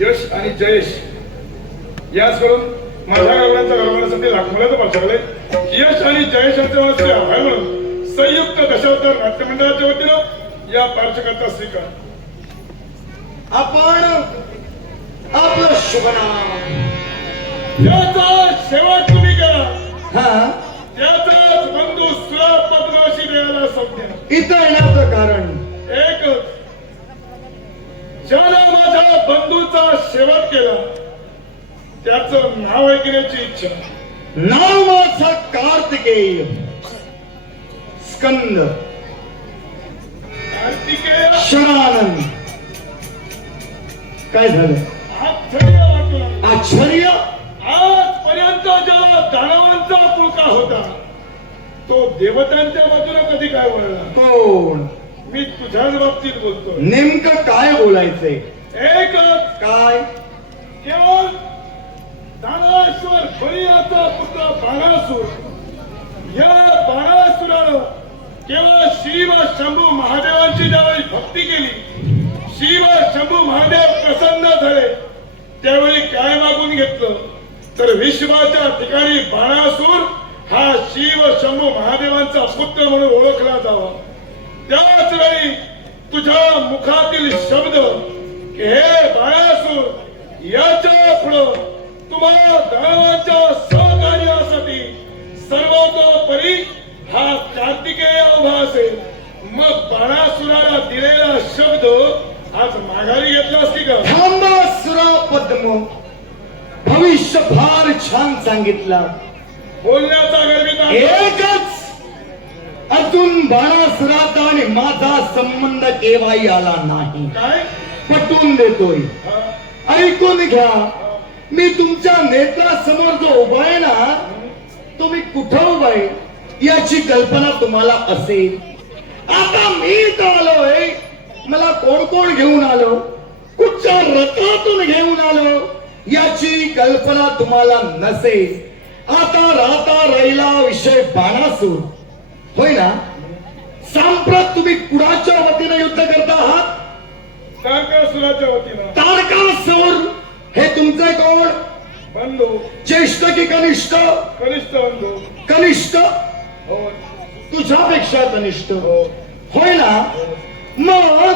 यश आणि जयेश याच करून माझ्या गावड्यांच्या घरभरासाठी लाखोळ्याचं पाठवलंय. यश आणि जयेशांचे वाचले आभार म्हणून संयुक्त दशावतार नाट्य मंडळाच्या वतीनं या पार्श्वकर्ता स्वीकार. आपण आपलं शुभ नाम ज्याचा शेवट तुम्ही केला हा त्याचाच बंधू सुरात पद्मावशी देवाला संज्ञा. इथं येण्याचं कारण एकच, ज्याला माझ्या बंधूचा शेवट केला त्याचं नाव ऐकण्याची इच्छा. नाव माझा कार्तिकेय स्कंद कार्तिकेय शरानंद. काय झालं? आश्चर्य वाटलं. आश्चर्य? आजपर्यंत ज्याला दानवांचा पुळका होता तो देवतांच्या बाजूला कधी काय वळला? कोण? मी तुझ्याच बाबतीत बोलतो. नेमकं काय बोलायचंय? एकच, काय? केवळ दानेश्वर बळीयाचा पुत्र बाणासूर, या बाणासुरानं केवळ शिव शंभू महादेवांची ज्यावेळी भक्ती केली, शिव शंभू महादेव प्रसन्न झाले, त्यावेळी काय मागून घेतलं तर विश्वाच्या ठिकाणी बाणासूर हा शिव शंभू महादेवांचा पुत्र म्हणून ओळखला जावा. त्याच वेळी तुझ्या मुखातील शब्द की हे बाणासूर याच्या पुढं तुम्हाला दानवांच्या सहकार्यासाठी सर्वतोपरी हा कार्तिकेय उभा असेल. मग बाणासुराला दिलेला शब्द आज माघारी घेतलास की का? थांबा सुरा पद्म, भविष्य फार छान सांगितला. बोलण्याचा गर्भित आहे. एकच, अजून बाणासुराचा आणि माझा संबंध केव्हाही आला नाही. काय पटवून देतोय. हा? ऐकून घ्या, मी तुमच्या नेत्रासमोर जो उभा आहे ना, तो मी कुठं उभा आहे याची कल्पना तुम्हाला असेल. आता मी इथं आलोय, मला कोण कोण घेऊन आलो, कुठच्या रथातून घेऊन आलो याची कल्पना तुम्हाला नसेल. आता राहता राहिला विषय बाणासूर, होय ना? सांप्रत तुम्ही कुणाच्या वतीने युद्ध करता आहात? तारकासुराच्या वतीनं. तारकासूर हे तुमचे कोण? बंधू. ज्येष्ठ की कनिष्ठ? कनिष्ठ बंधू. कनिष्ठ? हो. तुझ्यापेक्षा कनिष्ठ, हो. होय ना? मग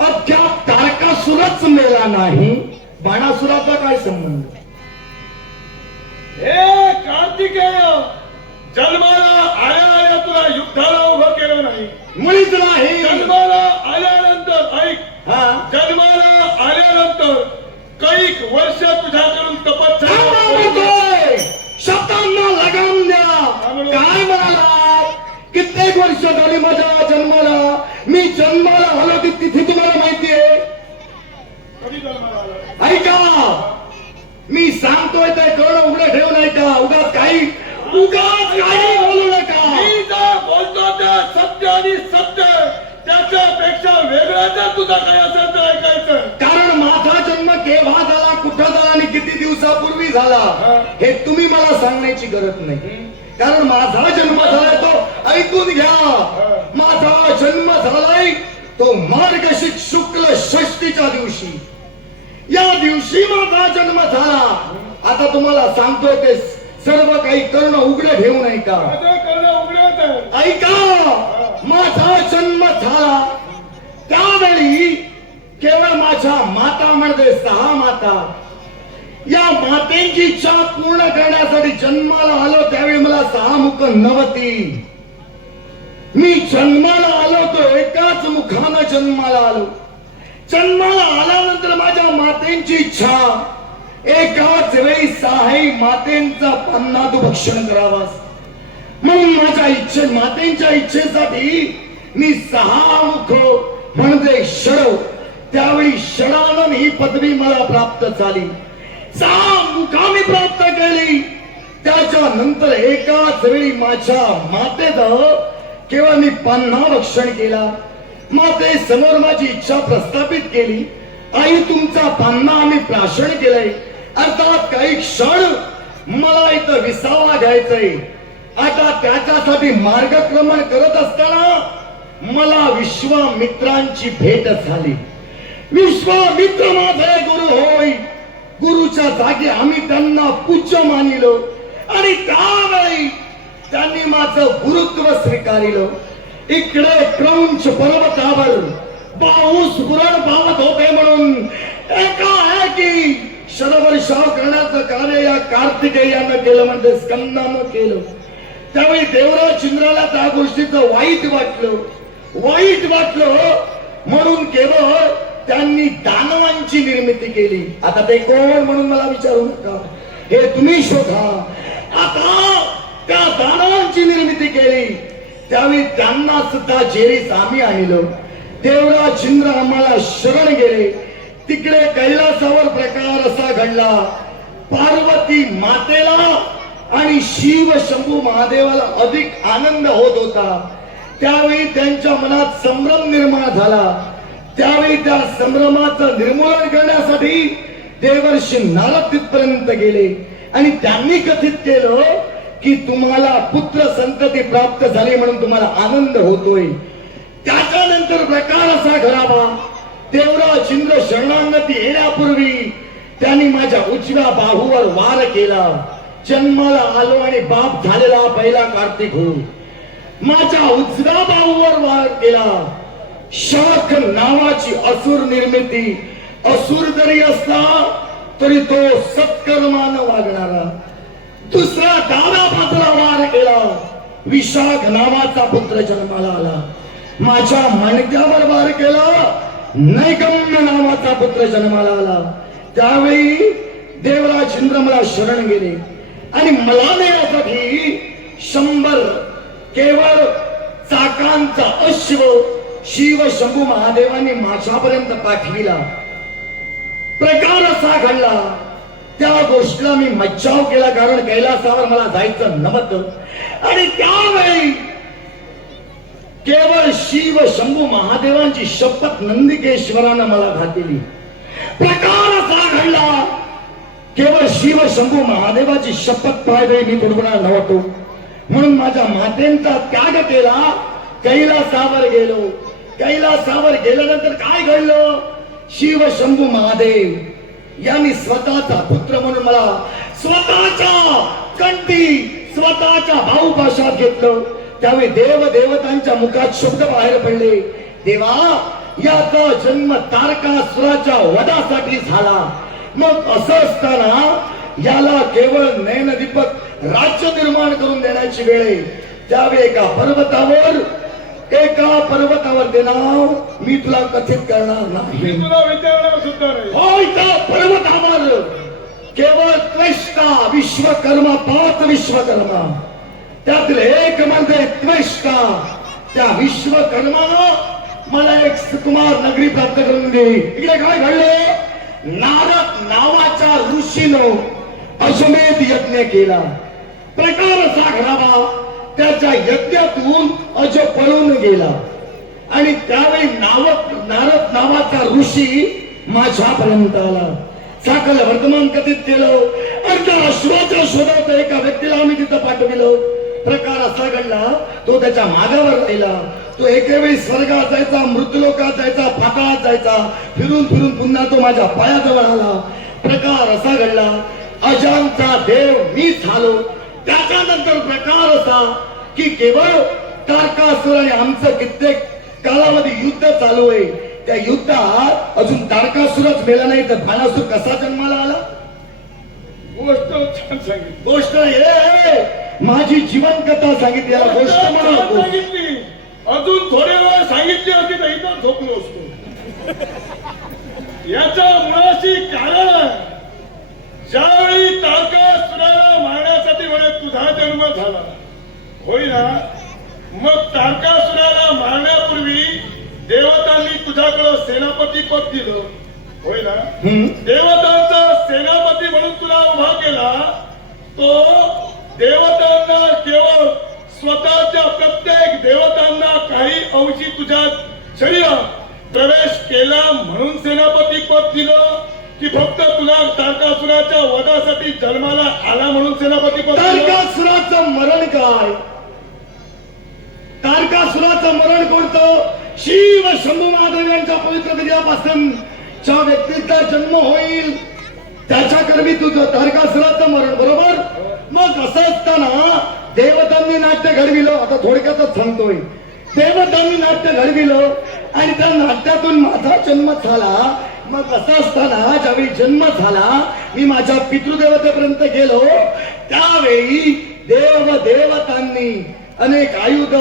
अद्याप तारकासुरच मेला नाही, बाणासुराचा काय संबंध? हे कार्तिकेय, जन्माला आल्या तुला युद्धाला उभं केलं नाही. मुळीच नाही. जन्माला आल्यानंतर ऐक, हा? जन्माला आल्यानंतर कैक वर्ष तुझ्याकडून तपश्चर्या थांबा केली. म्हणतोय. शब्दांना लगाम द्या. काय म्हणाला? कित्येक वर्ष झाली माझ्या जन्माला. मी जन्माला आलो ती तिथे तुम्हाला माहितीये? कधी जन्माला आला? ऐका, मी सांगतोय ते कळणं उघडं ठेवू नाही का? उगाच काही बोलू नका. मी जर बोलतो ते सत्य आणि सत्य, त्याच्यापेक्षा वेगळं जर तुझा काय असेल तर ऐकायचं. कारण माझा जन्म केव्हा झाला, कुठं झाला आणि किती दिवसापूर्वी झाला हे तुम्ही मला सांगण्याची गरज नाही. कारण माझा जन्म झालाय तो ऐकून घ्या. माझा जन्म झालाय तो मार्गशीर्ष शुक्ल षष्टीच्या दिवशी. या दिवशी माझा जन्म झाला. आता तुम्हाला सांगतोय ते सर्व काही करणं उघडं ठेवू नये का? माझं करणं उघडच आहे. ऐका, माझा जन्म झाला त्यावेळी केवळ माझ्या माता म्हणजे 6 माता, या मातेची इच्छा पूर्ण करण्यासाठी जन्माला आलो. त्यावेळी मला 6 मुख नव्हती. मी जन्माला आलो तो एकाच मुखानं जन्माला आलो. जन्माला आल्यानंतर माझ्या मातेची इच्छा एकाच वेळी 6 मातेंचा पन्नाद भक्षण करावास. म्हणून माझ्या मातेंच्या इच्छेसाठी मी 6 मुख म्हणजे षड, त्यावेळी षडानन ही पदवी मला प्राप्त झाली. 6 मुखा मी प्राप्त केली. त्याच्यानंतर एकाच वेळी माझ्या मातेत केवळ मी 50 भक्षण केला. माते समोर माझी इच्छा प्रस्थापित केली. आई तुमचा 50 आम्ही प्राशन केलंय. अर्थात काही क्षण मला इथं विसावा घ्यायचंय. आता त्याच्यासाठी मार्गक्रमण करत असताना मला विश्वामित्रांची भेट झाली. विश्वामित्र माझे गुरु होय. गुरुच्या जागी आम्ही त्यांना पूज्य मानिलो आणि त्यावेळी त्यांनी माझं गुरुत्व स्वीकारिलं. इकडे क्रौंच पर्वतावर पाऊस पुरण पावत होते म्हणून एकाएकी शरवर्षाव करण्याचं कार्य या कार्तिकेयानं केलं, म्हणजे स्कंदानं केलं. त्यावेळी देवराज इंद्राला त्या गोष्टीचं वाईट वाटलं म्हणून केवळ त्यांनी दानवांची निर्मिती केली. आता ते कोण म्हणून मला विचारू नका, हे तुम्ही शोधा. आता त्या दानवांची निर्मिती केली, त्यावेळी त्यांना सुद्धा जेरीस आम्ही आणलं. देवराज इंद्र आम्हाला शरण गेले. तिकडे कैलासावर प्रकार असा घडला, पार्वती मातेला आणि शिव शंभू महादेवाला अधिक आनंद होत होता. त्यावेळी त्यांच्या मनात संभ्रम निर्माण झाला. त्यावेळी त्या संभ्रमाचं निर्मूलन करण्यासाठी देवर्षी नारद तिथपर्यंत गेले आणि त्यांनी कथित केलं की तुम्हाला पुत्र संतती प्राप्त झाली म्हणून तुम्हाला आनंद होतोय. त्याच्यानंतर प्रकार असा घडावा, देवराज इंद्र शरणागती येण्यापूर्वी त्यांनी माझ्या उजव्या बाहूवर वार केला. जन्माला आलो आणि बाप झालेला पहिला कार्तिक हो. माझ्या उजव्या बाहूवर वार केला. शाख नावाची असुर निर्मिती, असुर जरी असला तरी तो सत्कर्मानं वागणारा. दुसरा डाव्या बाजूला वार केला. विशाख नावाचा पुत्र जन्माला आला. माझ्या मणक्यावर वार केला. नैगम्य नावाचा पुत्र जन्माला आला. त्यावेळी देवराज इंद्र मला शरण गेले आणि मला नेण्यासाठी 100 केवळ चाकांचा अश्व शिव शंभू महादेवांनी माझ्यापर्यंत पाठविला. प्रकार असा घडला, त्या गोष्टीला मी मज्जाव केला, कारण कैलासावर मला जायचं नव्हतं. आणि त्यावेळी केवळ शिव शंभू महादेवांची शपथ नंदिकेश्वरानं मला घातली. प्रकार असा घडला, केवळ शिव शंभू महादेवाची शपथ पाहिजे मी तुडवणार नव्हतो म्हणून माझ्या मातेंचा त्याग केला. कैलासावर गेलो. कैलासावर गेल्यानंतर काय घडलं, शिव शंभू महादेव यांनी स्वतःचा पुत्र म्हणून मला स्वतःच्या कंठी स्वतःच्या भाऊपाशात घेतलं. त्यावेळी देव देवतांच्या मुखात शब्द बाहेर पडले, देवा याचा जन्म तारकासुराच्या वधासाठी झाला. मग असं असताना याला केवळ नयनदीपक राज्य निर्माण करून देण्याची वेळ आहे. त्यावेळी एका पर्वतावर ते नाव मी तुला कथित करणार नाही. तुला विचारणार सुद्धा नाही. होय, त्या पर्वतावर केवळ त्वेष्टा विश्वकर्मा, 5 विश्वकर्मा, त्यातील एक म्हणजे त्वेष्टा. त्या विश्वकर्मानं मला एक सुकुमार नगरी प्राप्त करून दिली. इकडे काय घडलं, नारद नावाच्या ऋषीनं अश्वमेध यज्ञ केला. प्रकार असा घडावा, त्याच्या यज्ञातून अज पळून गेला आणि त्यावेळी नारद नावाचा ऋषी माझ्यापर्यंत आला. साकल वर्तमान कथित केलं. अर्धा अश्वाच्या शोधात एका व्यक्तीला आम्ही तिथं पाठविलं. प्रकार असा घडला, तो त्याच्या मागावर राहिला. तो एकेवेळी स्वर्गात जायचा, मृत्यूलोकात जायचा, पाताळात जायचा. फिरून फिरून पुन्हा तो माझ्या पायाजवळ आला. प्रकार असा घडला, अजांचा देव मी झालो. त्याच्यानंतर प्रकार असा की केवळ तारकासुर आणि आमचं कित्येक कालावधी युद्ध चालू आहे. त्या युद्धात अजून तारकासुरच मेला नाही तर भानासूर कसा जन्माला आला. गोष्ट छान सांगितली. गोष्ट हे माझी जीवन कथा सांगितली. याला गोष्ट म्हणू नको. सांगितली, अजून थोडे वेळ सांगितली असती तर इथं झोपलो असतो. याच्या मुळाशी कारण आहे, ज्यावेळी तारकासुराला मारण्यासाठी म्हणे तुझा जन्म झाला होय ना, मग तारकासुराला मारण्यापूर्वी देवतांनी तुझ्याकडं सेनापती पद दिलं होय ना. देवतांचा सेनापती म्हणून तुला उभा केला. तो देवतांना केवळ स्वतःच्या प्रत्येक देवतांना काही अंशी तुझ्या शरीरात प्रवेश केला म्हणून सेनापती पद दिलं, की फक्त तुला तारकासुराच्या वधासाठी जन्माला आला म्हणून सेनापती पद? तारकासुराचं मरण काय, तारकासुराचं मरण कोणतं? शिव शंभू महादेव यांच्या पवित्र विजयापासून ज्या व्यक्तीचा जन्म होईल त्याच्याकरवी तुझं तारकासुराचं मरण, बरोबर? मग असं असताना देवतांनी नाट्य घडविलं. आता थोडक्यातच सांगतोय. देवतांनी नाट्य घडविलं आणि त्या नाट्यातून माझा जन्म झाला. मग असं असताना ज्यावेळी जन्म झाला मी माझ्या पितृदेवतेपर्यंत गेलो, त्यावेळी देवतांनी अनेक आयुध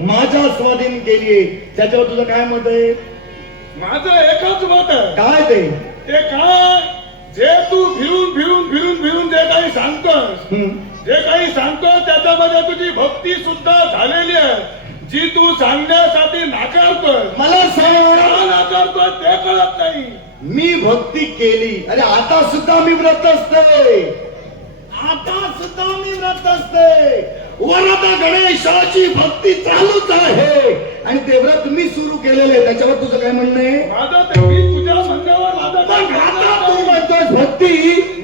माझ्या स्वाधीन केली. त्याच्यावर तुझं काय मत आहे? माझं एकच मत आहे. काय ते? ते काय, जे तू फिरून फिरून फिरून फिरून जे काही सांगतोस, जे काही सांगतोस त्याच्यामध्ये तुझी भक्ती सुद्धा झालेली आहे, जी तू सांगण्यासाठी नाकारतोय. मला सांग, का नाकारतोय ते कळत नाही. मी भक्ती केली. अरे आता सुद्धा मी व्रत असते. आता सुद्धा मी व्रत असते. वरदा गणेशाची भक्ती चालूच आहे आणि ते व्रत मी सुरू केलेले. त्याच्यावर तुझं काय म्हणणं आहे? माझं ते मी तुझ्या म्हणण्यावर मग आता तू म्हणतोय भक्ती.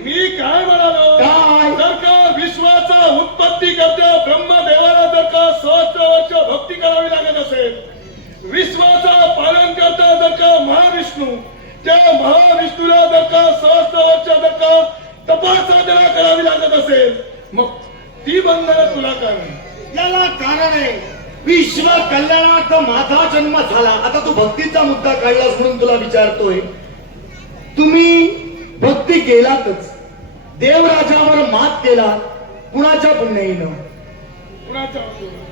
मी काय म्हणालो? काय? जर का विश्वाचा उत्पत्ती करता ब्रह्मदेवाला जर का सहस्त्र वर्ष भक्ती करावी लागत असेल, विश्वाचा पालन करता जर का महाविष्णू, त्या महाविष्णूला जर का सहस्त्र वर्ष जर का तपासाधना करावी लागत असेल, मग ती बंधनं तुला काय? याला कारण आहे विश्व कल्याणार्थ माझा जन्म झाला. आता तू भक्तीचा मुद्दा काढलास म्हणून तुला विचारतोय. तुम्ही भक्ती केलातच, देवराजावर मात केला. कुणाच्या पुण्याईनं?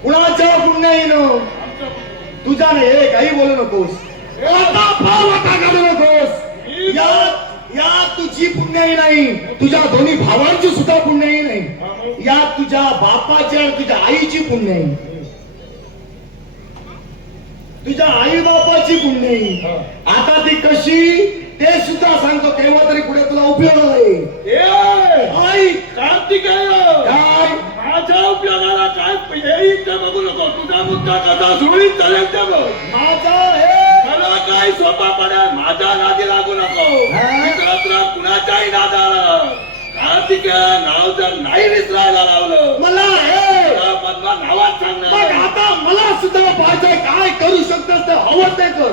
कुणाच्या पुण्याईनं? आमच्या तुझ्या नाही. काही बोलू नकोस. आता भावता काढू नकोस. या तुझी पुण्याई नाही, तुझ्या दोन्ही भावांची सुद्धा पुण्याई नाही. या तुझ्या बापाची आणि तुझ्या आईची पुण्याई, तुझ्या आई बापाची पुण्याई. आता ती कशी ते सुद्धा सांगतो, तेव्हा तरी पुढे तुला उपयोग आहे. आई कार्तिकेय, काय माझ्या उपयोगाला काय येईल ते बघू नको. तुझा मुद्दा कसा सुरळीत चालेल ते बघ. माझा हे मला काय सोपा पडेल, माझ्या नादी लागू नको. मित्र कुणाच्याही नादाला कार्तिकेय नाव जर नाही विसरायला लावलं, मला हे पद्मा नावात मग सांगणार. आता मला सुद्धा पाहिजे. काय करू शकतोस ते हवं ते कर.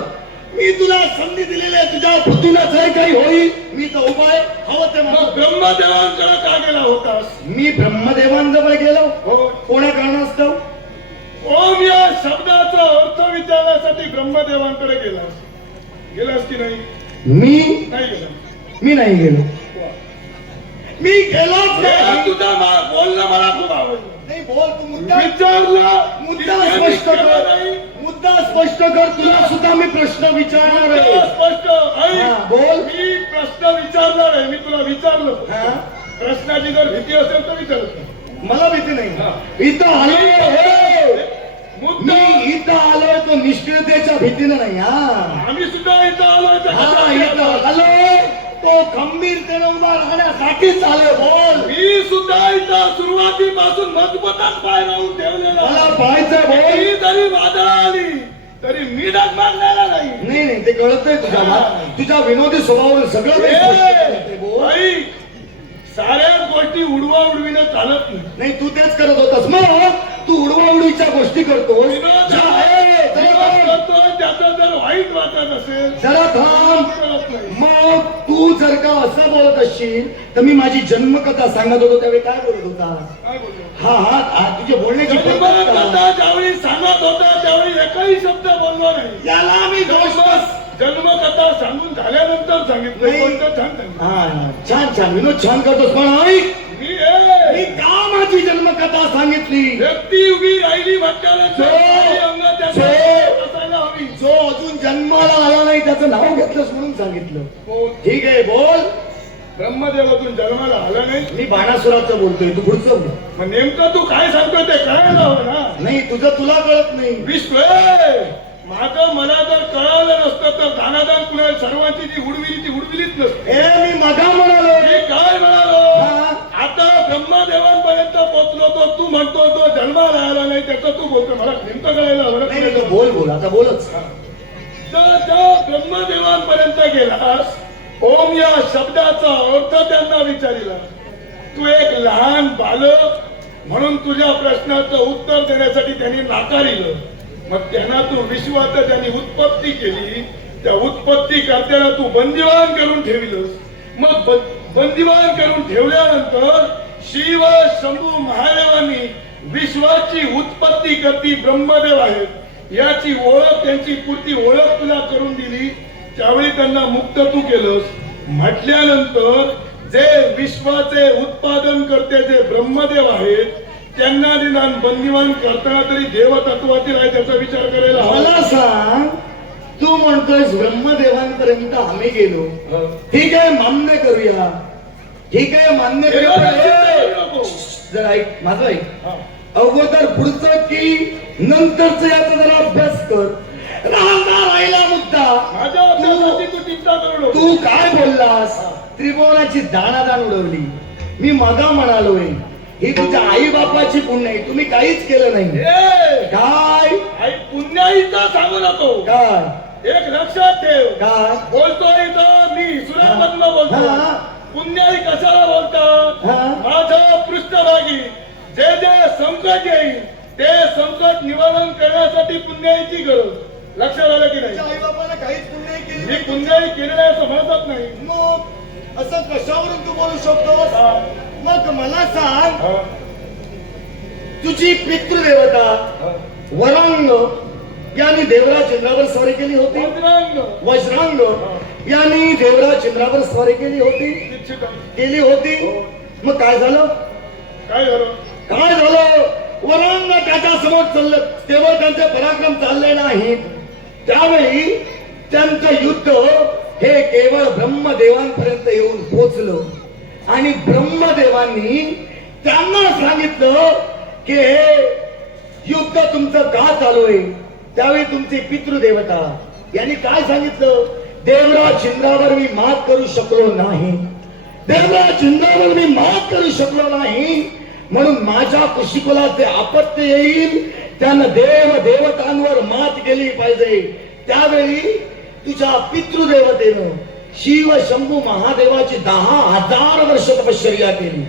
मी तुला संधी दिलेली आहे. तुझ्या बुद्धीला जे काही होईल मी तो उपाय हवं ते मग म्हणतो. ब्रह्मदेवांकडे का गेला होतास? मी ब्रह्मदेवांजवळ गेलो. हो. कोण्या कारणास्तव? ओम या शब्दाचा अर्थ विचारण्यासाठी ब्रह्मदेवांकडे गेलास की नाही? मी नाही गेला. मी नाही गेलो. मी गेलोच नाही. तुझा बोलणं मला खूप आवडलं. नाही बोल तू. मुद्दा मुद्दा स्पष्ट कर. मुद्दा स्पष्ट कर. तुला सुद्धा मी प्रश्न विचारणार आहे. स्पष्ट ऐक. हा, बोल. मी प्रश्न विचारणार आहे. मी तुला विचारलं. हा? प्रश्नाची जर भीती असेल तर विचारत. मला भीती नाही. हा. इथं आलोय. मुद्दा मी इथं आलोय तो निष्क्रियतेच्या भीतीनं नाही. हा, आम्ही सुद्धा इथं आलोय तर हा, इथं आलोय तो खंबीरतेने उभा राहण्यासाठीच आलोय. बोल. मी सुद्धा इथं सुरुवातीपासून मजबूतात पाय राहून ठेवलेला. मला पाहायचं बोल. मी जरी वादळ आली तरी मी डगमगलेला नाही. नाही नाही ते कळतंय तुझ्या तुझ्या विनोदी स्वभावावर सगळं काही स्पष्ट कळतंय. बोल. ऐक, साऱ्या गोष्टी उडवा उडवीनं चालत नाही. नाही तू तेच करत होतास. मग तू उडवाउडवीच्या गोष्टी करतोस. विनोद जरा करतोय, त्याचं जर वाईट वाटत असेल थांब. कळत नाही. मग तू जर का असं बोलत असशील तर मी माझी जन्मकथा सांगत होतो त्यावेळी काय बोलत होता? काय बोललो? हा तुझ्या बोलण्याची पद्धत काय? जन्मकथा ज्यावेळी सांगत होता त्यावेळी एकही शब्द बोललो नाही. याला मी दोष जन्मकथा सांगून झाल्यानंतर सांगितलं. नाही. कोणतं छान सांगितलं. हा छान छान विनोद छान करतोस. पण ऐक, मी का माझी जन्मकथा सांगितली? व्यक्ती उभी राहिली म्हटल्यानंतर काही अंग त्याचं असायला हवी. जो अजून जन्माला आला नाही त्याचं नाव घेतलंस म्हणून सांगितलं. हो, ठीक आहे बोल. ब्रह्मदेव अजून जन्माला आला नाही. मी बाणासुराचं बोलतोय. तू पुढचं बोल. मग नेमकं तू काय सांगतोय ते कळायला हवं ना. नाही तुझं तुला कळत नाही. विश्व माझं मला जर कळालं नसतं तर दानादान कुणाला सर्वांची जी उडविली ती उडविलीच नसते. मी मगा म्हणालो. मी काय म्हणालो? हा. आता ब्रह्मदेवांपर्यंत पोहोचलो तो तू म्हणतो तो जन्माला आला नाही त्याचं तू बोलतो. मला नेमकं कळायला हवं नाही नाही, ना. तू बोल बोल आता बोलच. तर त्या ब्रह्मदेवांपर्यंत गेलास. ओम या शब्दाचा अर्थ त्यांना विचारिला. तू एक लहान बालक म्हणून तुझ्या प्रश्नाचं उत्तर देण्यासाठी त्यांनी नाकारिलं. मग त्यांना तू विश्वाचं ज्यांनी उत्पत्ती केली त्या उत्पत्ती करत्याला तू बंदिवान करून ठेविलंस. मग बंदिवान करून ठेवल्यानंतर शिव शंभू महादेवांनी विश्वाची उत्पत्ती करती ब्रह्मदेव आहेत याची ओळख, त्यांची पुरती ओळख तुला करून दिली. त्यावेळी त्यांना मुक्त तू केलंस. म्हटल्यानंतर जे विश्वाचे उत्पादन करते जे ब्रह्मदेव आहेत त्यांना निदान बंदिवान करताना तरी देवतत्वातील आहे त्याचा विचार करायला हवा. मला सांग, तू म्हणतोयस ब्रह्मदेवांपर्यंत आम्ही गेलो. ठीक आहे, मान्य करूया. ठीक आहे, मान्य करूया. जर ऐक, माझं ऐक. अगोदर पुढचं की नंतरच याचा जरा अभ्यास कर. राहिला मुद्दा, माझ्या अभ्यासाची तू चिंता करू नको. तू काय बोललास? त्रिभुवनाची दाणादाण उडवली. मी मगा म्हणालोय ही तुझ्या आई बापाची पुण्य आहे, तुम्ही काहीच केलं नाही. काय आई पुण्याईचा सांगू नको. काय एक लक्षात ठेव. काय बोलतोय इथं मी सुरामधनं बोलतो. हा. पुण्याई कशाला बोलतात? हा. माझ्या पृष्ठभागी जे जे संकट येईल ते संकट निवारण करण्यासाठी पुण्याईची गरज. लक्षात आलं की नाही? आई बापाला काहीच पुण्य केली मी पुण्याई केलेलं आहे असं म्हणत नाही. मग असं कशावरून तू बोलू शकतोस? मग मला सांग, तुझी पितृदेवता वरांग यांनी देवराज चंद्रावर स्वारी केली होती. वज्रांग यांनी देवराज चंद्रावर स्वारी केली होती. मग काय झालं? काय झालं? काय झालं? वरांग त्याच्या समोर चाललं तेव्हा त्यांचे पराक्रम चालले नाही. त्यावेळी त्यांचं युद्ध हे केवळ ब्रह्मदेवांपर्यंत येऊन पोचलं आणि ब्रह्मदेवांनी त्यांना सांगितलं की हे युद्ध तुमचं का चालू आहे. त्यावेळी तुमची पितृदेवता यांनी काय सांगितलं? देवराज चंद्रावर मी मात करू शकलो नाही. देवराज चंद्रावर मी मात करू शकलो नाही म्हणून माझ्या कुशिकुलाचे आपत्य येईल. त्यानं देवतांवर मात केली पाहिजे. त्यावेळी तुझ्या पितृदेवतेनं शिव शंभू महादेवाची 10,000 वर्ष तपश्चर्या केली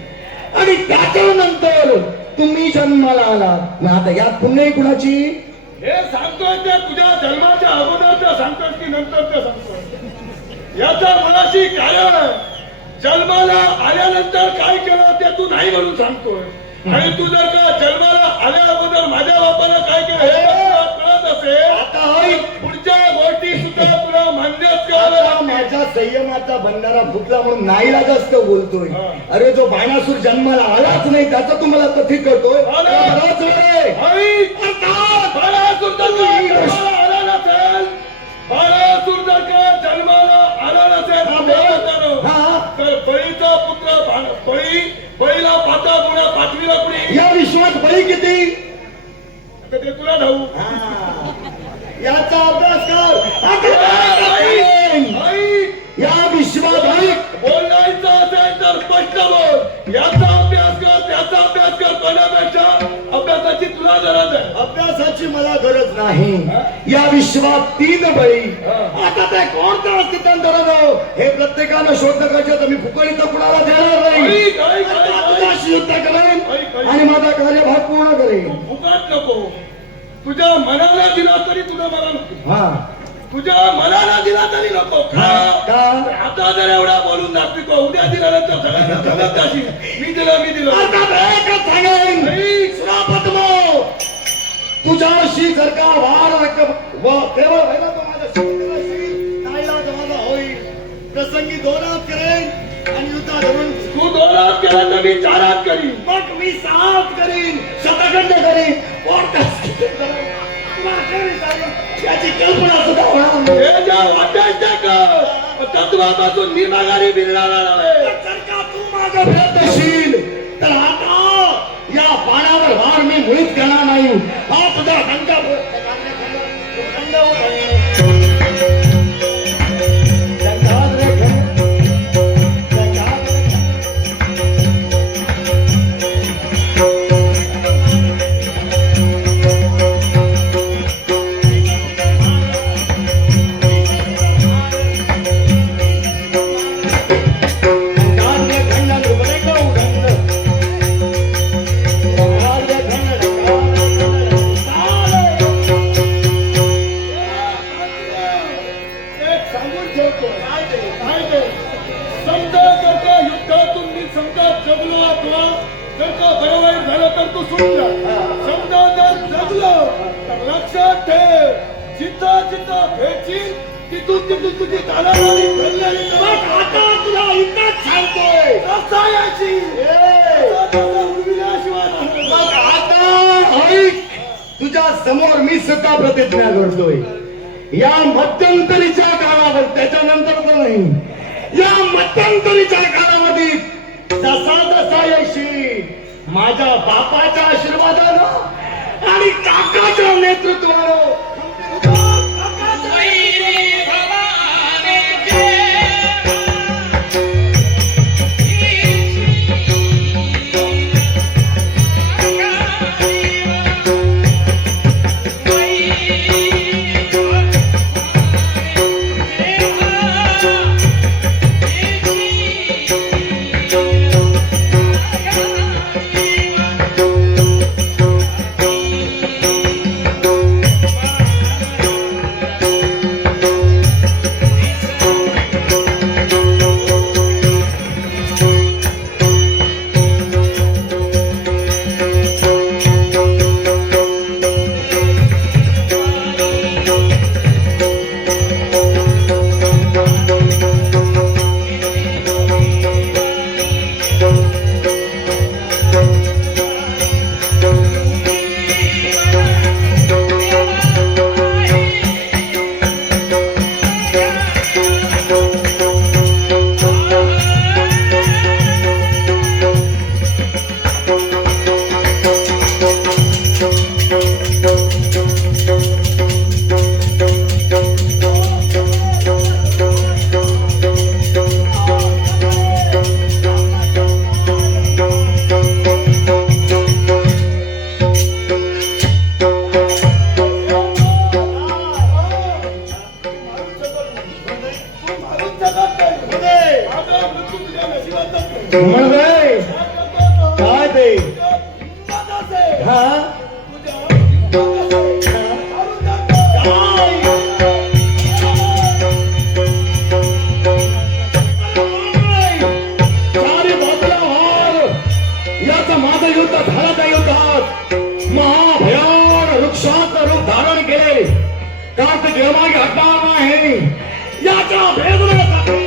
आणि त्याच्यानंतर तुम्ही जन्माला आलात. मग आता यात पुण्य कुणाची? हे सांगतोय ते तुझ्या जन्माच्या अगोदर ते सांगतोय की नंतर ते सांगतोय? याचा मनाशी कारण जन्माला आल्यानंतर काय केलं ते तू नाही म्हणून सांगतोय. आणि तू जर का जन्माला आल्या अगोदर माझ्या बापाला काय केलं हे तुला कळत असेल आता पुढच्या गोष्टी सुद्धा तुला मान्यच करायला. माझ्या संयमाचा बंधारा फुटला म्हणून नाईला जास्त बोलतोय. अरे जो बाणासूर जन्माला आलाच नाही त्याचा तुम्हाला कथित करतोय. बाणासूर जर का जन्माला आला नसेल तर बळीचा पुत्र बळीला पाता गुणा पाचवीला कुणी. या विश्वात बळी किती ते तुला ठाऊ. याचा अभ्यास कर. या विश्वात बोलायचं असेल तर स्पष्ट बोल. याचा अभ्यास कर त्याचा अभ्यास कर करण्यापेक्षा अभ्यासाची तुला गरज आहे. अभ्यासाची मला गरज नाही. या विश्वात 3 बळी. आता ते कोणतं अस्तित्व धरत हे प्रत्येकानं शोधणं गरजेचं. तर मी फुकणीचं कुणाला देणार नाही. युद्ध करेन आणि माझा कार्यभाग पूर्ण करेन. फुकट नको. तुझ्या मनाला दिला तरी तुझा मला नको. तुझ्या मनाला दिला तरी नको. आता जर एवढा बोलून दाखवितो उद्या दिल्यानंतर सगळ्यांना मी दिलं तुझ्याशी जर का वाढ तेव्हा व्हायला तो माझा होईल. प्रसंगी 2 हात करेन आणि युद्धात धरून तू 2 हात केला तर मी 4 हात करीन. मग मी 6 हात करीन. शतखंड करीन. याची कल्पना सुद्धा होणार कर. तत्वापासून मी माघारी फिरणार आहे. जर का तू माझं भेटशील तर आता या पाण्यावर वार मी मुळीच घेणार नाही. हा तुझा धंदा तू सोडला समजा जर जगलं तर लक्षात ठेव जिथं जिथं भेटशील तिथून तिथून तुझी दादागिरी घडलेली मग आता तुला इतकंच सांगतोय. कसा यायची उर्मिल्याशिवाय मग आता ऐक, तुझ्या समोर मी सुद्धा प्रतिज्ञा करतोय. या मध्यंतरीच्या काळावर, त्याच्यानंतर तर नाही, या मध्यंतरीच्या काळामध्ये जसा जसा येशील माझ्या बापाच्या आशीर्वादानं आणि काकाच्या नेतृत्वानं म्हणतोय काय ते हा याचं माझं युद्ध झालं त्या युद्धात महाभयान वृक्षाचं रूप धारण केले. कार्तिक मागे हटणार नाही याच्या भेदण्यासाठी